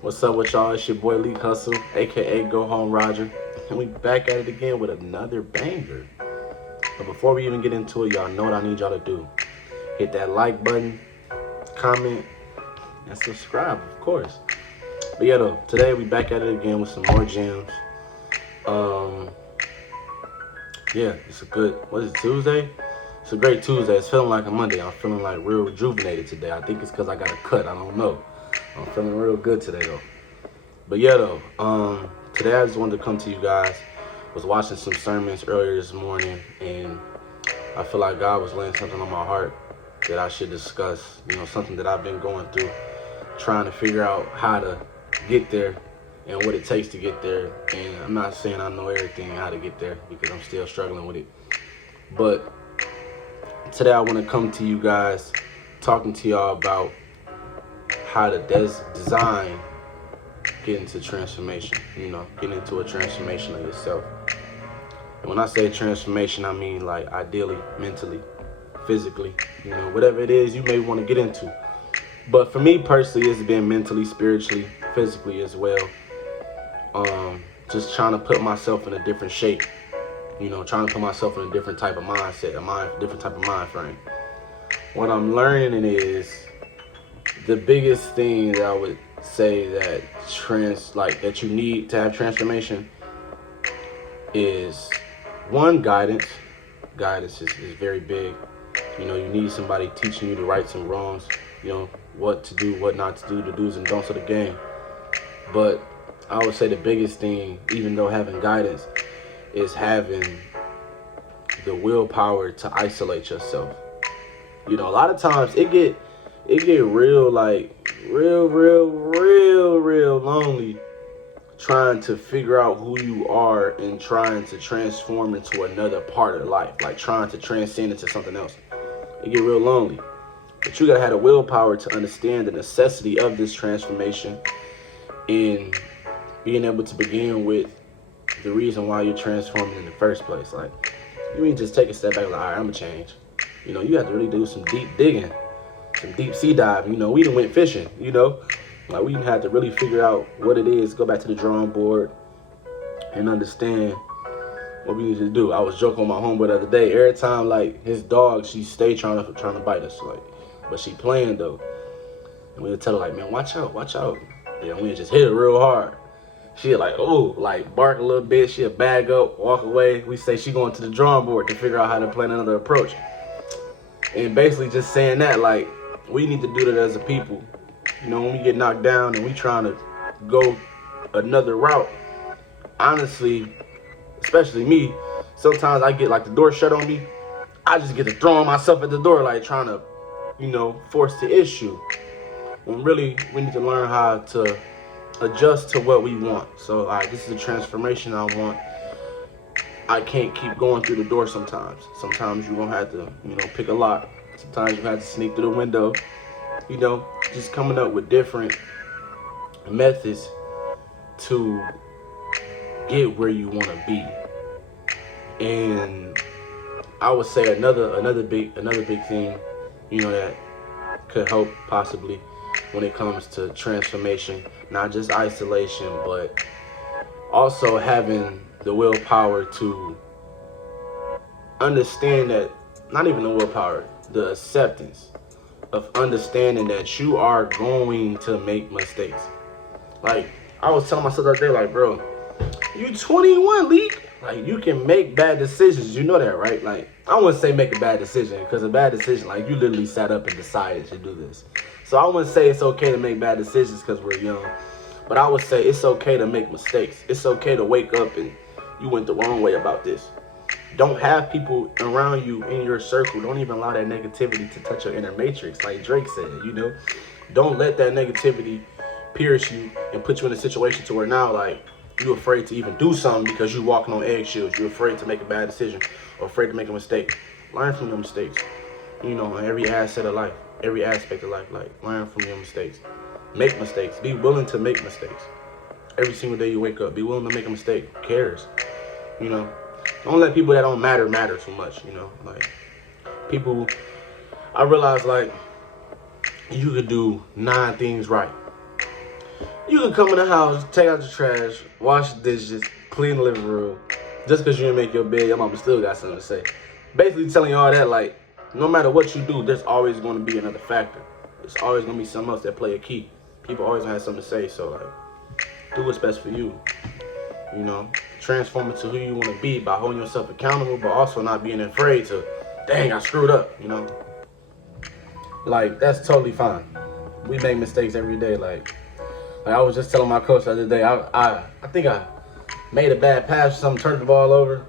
What's up with y'all? It's your boy Leak Hustle, aka Go Home Roger, and we back at it again with another banger. But before we even get into it, y'all know what I need y'all to do. Hit that like button, comment, and subscribe, of course. But yeah, though, today we back at it again with some more gems. Um, yeah, it's a good. What is it, Tuesday? It's a great Tuesday. It's feeling like a Monday. I'm feeling like real rejuvenated today. I think it's because I got a cut. I don't know. I'm feeling real good today though. But yeah, though, today I just wanted to come to you guys. Was watching some sermons earlier this morning, and I feel like God was laying something on my heart that I should discuss. You know, something that I've been going through, trying to figure out how to get there and what it takes to get there. And I'm not saying I know everything how to get there because I'm still struggling with it. But today I want to come to you guys talking to y'all about how to design get into transformation, get into a transformation of yourself. And when I say transformation, I mean like ideally, mentally, physically, whatever it is you may want to get into. But for me personally, it's been mentally, spiritually, physically as well. Just trying to put myself in a different shape, trying to put myself in a different type of mindset, different type of mind frame. What I'm learning is the biggest thing that I would say that that you need to have transformation is one, guidance. Guidance is very big. You need somebody teaching you the rights and wrongs, what to do, what not to do, the do's and don'ts of the game. But I would say the biggest thing, even though having guidance, is having the willpower to isolate yourself. A lot of times it get real, like real lonely trying to figure out who you are and trying to transform into another part of life, like trying to transcend into something else. It get real lonely. But you gotta have the willpower to understand the necessity of this transformation and being able to begin with the reason why you're transforming in the first place. Like, you mean just take a step back, like, all right, I'm gonna change. You have to really do some deep digging, some deep sea diving. We done went fishing, like we had to really figure out what it is, go back to the drawing board and understand what we need to do. I was joking with my homeboy the other day. Every time, like, his dog, she stay trying to bite us, like, but she playing though. And we would tell her, like, man, watch out. Yeah, we just hit it real hard. She like, oh, like bark a little bit. She'll bag up, walk away. We say she going to the drawing board to figure out how to plan another approach. And basically just saying that, like, we need to do that as a people. When we get knocked down and we trying to go another route, honestly, especially me, sometimes I get like the door shut on me. I just get to throwing myself at the door, like trying to, force the issue. When really we need to learn how to adjust to what we want. So this is a transformation I want. I can't keep going through the door sometimes. Sometimes you're gonna have to, pick a lock. Sometimes you have to sneak through the window. Just coming up with different methods to get where you want to be. And I would say another big thing, that could help possibly when it comes to transformation, not just isolation, but also having the willpower to understand that, not even the willpower, the acceptance of understanding that you are going to make mistakes. Like, I was telling myself the other day, like, bro, you 21, Leak. Like, you can make bad decisions. You know that, right? Like, I wouldn't say make a bad decision, because a bad decision, like, you literally sat up and decided to do this. So I wouldn't say it's okay to make bad decisions because we're young. But I would say it's okay to make mistakes. It's okay to wake up and you went the wrong way about this. Don't have people around you in your circle. Don't even allow that negativity to touch your inner matrix, like Drake said, Don't let that negativity pierce you and put you in a situation to where now, like, you're afraid to even do something because you're walking on eggshells. You're afraid to make a bad decision or afraid to make a mistake. Learn from your mistakes, in every aspect of life. Like, learn from your mistakes. Make mistakes. Be willing to make mistakes. Every single day you wake up, be willing to make a mistake. Who cares? Don't let people that don't matter too much, like people. I realize, like, you could do 9 things right You can come in the house, take out your trash, wash the dishes, clean the living room. Just because you didn't make your bed, your mama still got something to say. Basically telling you all that, like, no matter what you do, there's always going to be another factor. There's always going to be something else that play a key. People always have something to say, so, like, do what's best for you. You know, transform into who you want to be by holding yourself accountable, but also not being afraid to, dang, I screwed up, you know? Like, that's totally fine. We make mistakes every day. Like I was just telling my coach the other day, I think I made a bad pass or something, turned the ball over,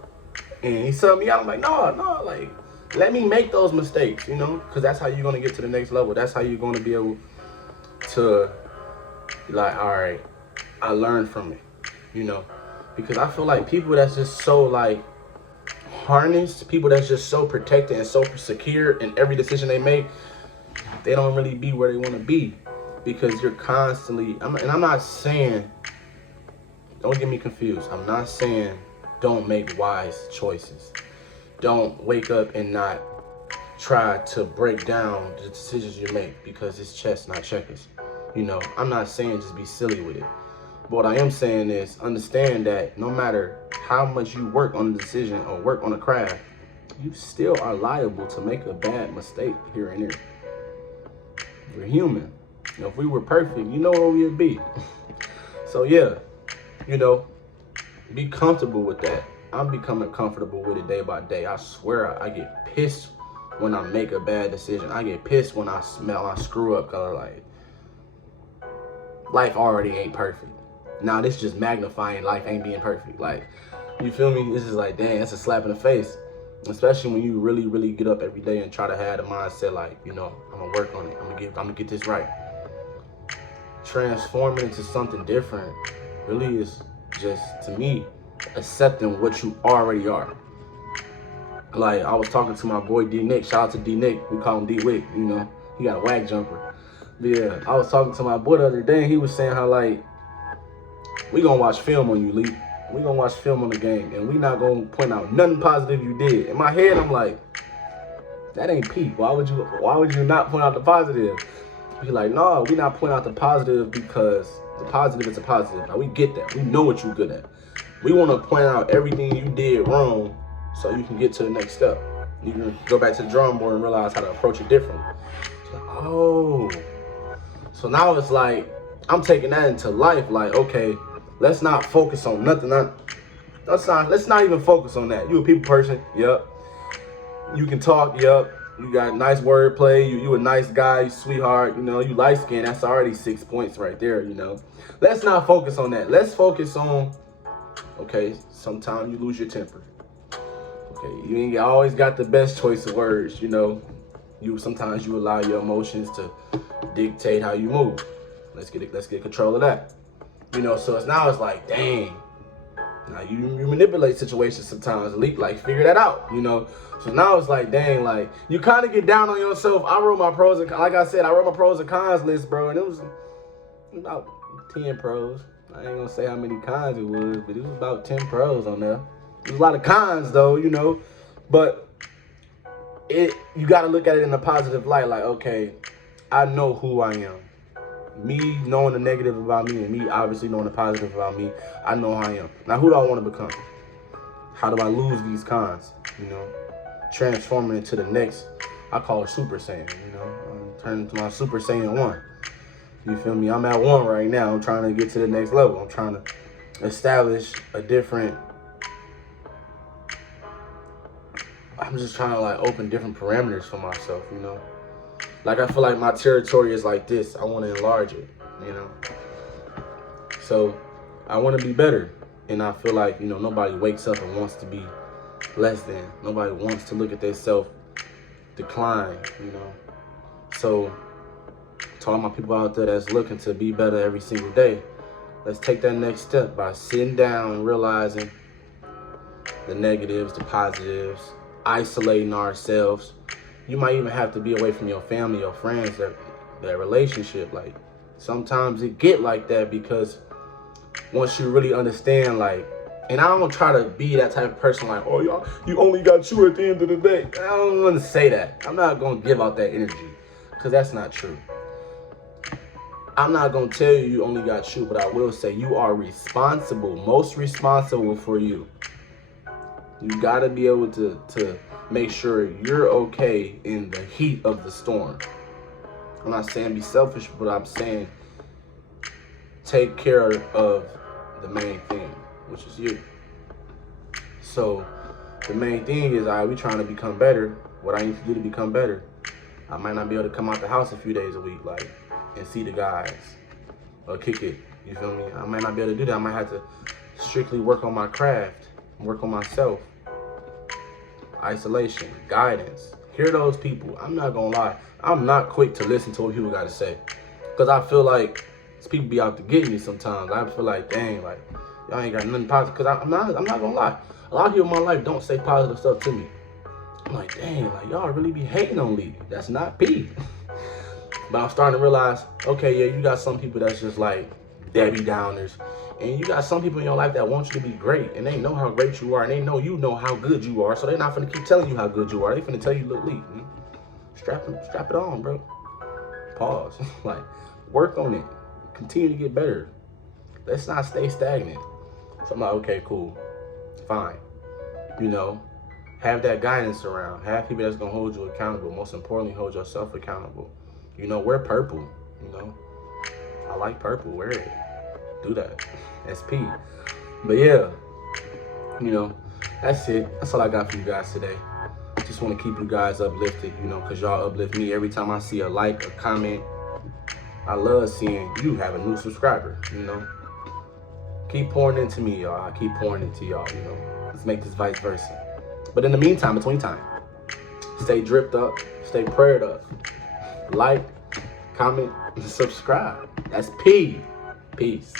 and he subbed me out. I'm like, no, like, let me make those mistakes, you know? Because that's how you're going to get to the next level. That's how you're going to be able to, like, all right, I learned from it, you know? Because I feel like people that's just so, like, harnessed, people that's just so protected and so secure in every decision they make, they don't really be where they want to be. Because you're constantly, and I'm not saying, don't get me confused, I'm not saying don't make wise choices. Don't wake up and not try to break down the decisions you make, because it's chess, not checkers. You know, I'm not saying just be silly with it. But what I am saying is understand that no matter how much you work on the decision or work on a craft, you still are liable to make a bad mistake here and there. We're human. You know, if we were perfect, you know where we would be. So yeah, you know, be comfortable with that. I'm becoming comfortable with it day by day. I swear I get pissed when I make a bad decision. I get pissed when I screw up, cause like life already ain't perfect. Now this just magnifying life ain't being perfect. Like, you feel me? This is like, dang, that's a slap in the face. Especially when you really, really get up every day and try to have the mindset like, you know, I'm gonna work on it. I'm gonna get this right. Transforming into something different really is just, to me, accepting what you already are. Like, I was talking to my boy D Nick. Shout out to D Nick. We call him D Wick. You know, he got a whack jumper. But yeah, I was talking to my boy the other day, and he was saying how, like, we gonna watch film on you, Lee. We gonna watch film on the game, and we not gonna point out nothing positive you did. In my head, I'm like, that ain't peak. Why would you not point out the positive? Be like, no, we not pointing out the positive because the positive is a positive. Now we get that. We know what you're good at. We want to point out everything you did wrong so you can get to the next step. You can go back to the drawing board and realize how to approach it differently. Like, oh. So now it's like, I'm taking that into life. Like, okay, let's not focus on nothing. Let's not even focus on that. You a people person, yep. You can talk, yep. You got nice wordplay. You a nice guy, you sweetheart. You know, you light skinned. That's already 6 points right there. You know, let's not focus on that. Let's focus on, okay, sometimes you lose your temper. Okay, you ain't always got the best choice of words. You know, sometimes you allow your emotions to dictate how you move. Let's get control of that. You know, so it's like, dang. Now you manipulate situations sometimes, like figure that out, you know. So now it's like, dang, like you kind of get down on yourself. I wrote my pros and, like I said, I wrote my pros and cons list, bro, and it was about 10 pros. I ain't gonna say how many cons it was, but it was about 10 pros on there. There's a lot of cons though, you know, but you got to look at it in a positive light. Like, okay, I know who I am. Me knowing the negative about me and me obviously knowing the positive about me, I know who I am. Now, who do I want to become? How do I lose these cons? You know, transforming into the next, I call it Super Saiyan, you know, I'm turning to my Super Saiyan 1. You feel me? I'm at 1 right now. I'm trying to get to the next level. I'm trying to establish a different, I'm just trying to like open different parameters for myself, you know. Like, I feel like my territory is like this. I want to enlarge it, you know. So I want to be better. And I feel like, you know, nobody wakes up and wants to be less than. Nobody wants to look at their self decline, you know. So to all my people out there that's looking to be better every single day, let's take that next step by sitting down and realizing the negatives, the positives, isolating ourselves. You might even have to be away from your family, your friends, that relationship. Like, sometimes it get like that because once you really understand, like, and I don't try to be that type of person like, oh, y'all, you only got you at the end of the day. I don't want to say that. I'm not going to give out that energy because that's not true. I'm not going to tell you you only got you, but I will say you are responsible, most responsible for you. You got to be able to make sure you're okay in the heat of the storm. I'm not saying be selfish, but I'm saying take care of the main thing, which is you. So the main thing is, we trying to become better. What I need to do to become better, I might not be able to come out the house a few days a week, like, and see the guys or kick it. You feel me? I might not be able to do that. I might have to strictly work on my craft, work on myself. Isolation, guidance. Hear those people. I'm not gonna lie. I'm not quick to listen to what people got to say, because I feel like people be out to get me sometimes. I feel like, dang, like, y'all ain't got nothing positive. Because I'm not gonna lie. A lot of people in my life don't say positive stuff to me. I'm like, dang, like, y'all really be hating on me. That's not P. But I'm starting to realize, okay, yeah, you got some people that's just like Debbie Downers. And you got some people in your life that want you to be great. And they know how great you are. And they know you know how good you are. So they're not finna keep telling you how good you are. They finna tell you, look, Lee, strap it on, bro. Pause. Like, work on it. Continue to get better. Let's not stay stagnant. So I'm like, okay, cool. Fine. You know, have that guidance around. Have people that's going to hold you accountable. Most importantly, hold yourself accountable. You know, wear purple. You know, I like purple. Wear it. Do that. SP. But yeah, you know, that's it. That's all I got for you guys today. Just want to keep you guys uplifted, you know, because y'all uplift me every time I see a like, a comment. I love seeing you have a new subscriber, you know. Keep pouring into me, y'all. I keep pouring into y'all, you know. Let's make this vice versa. But in the meantime, between time, stay dripped up, stay prayed up. Like, comment, and subscribe. That's P. Peace.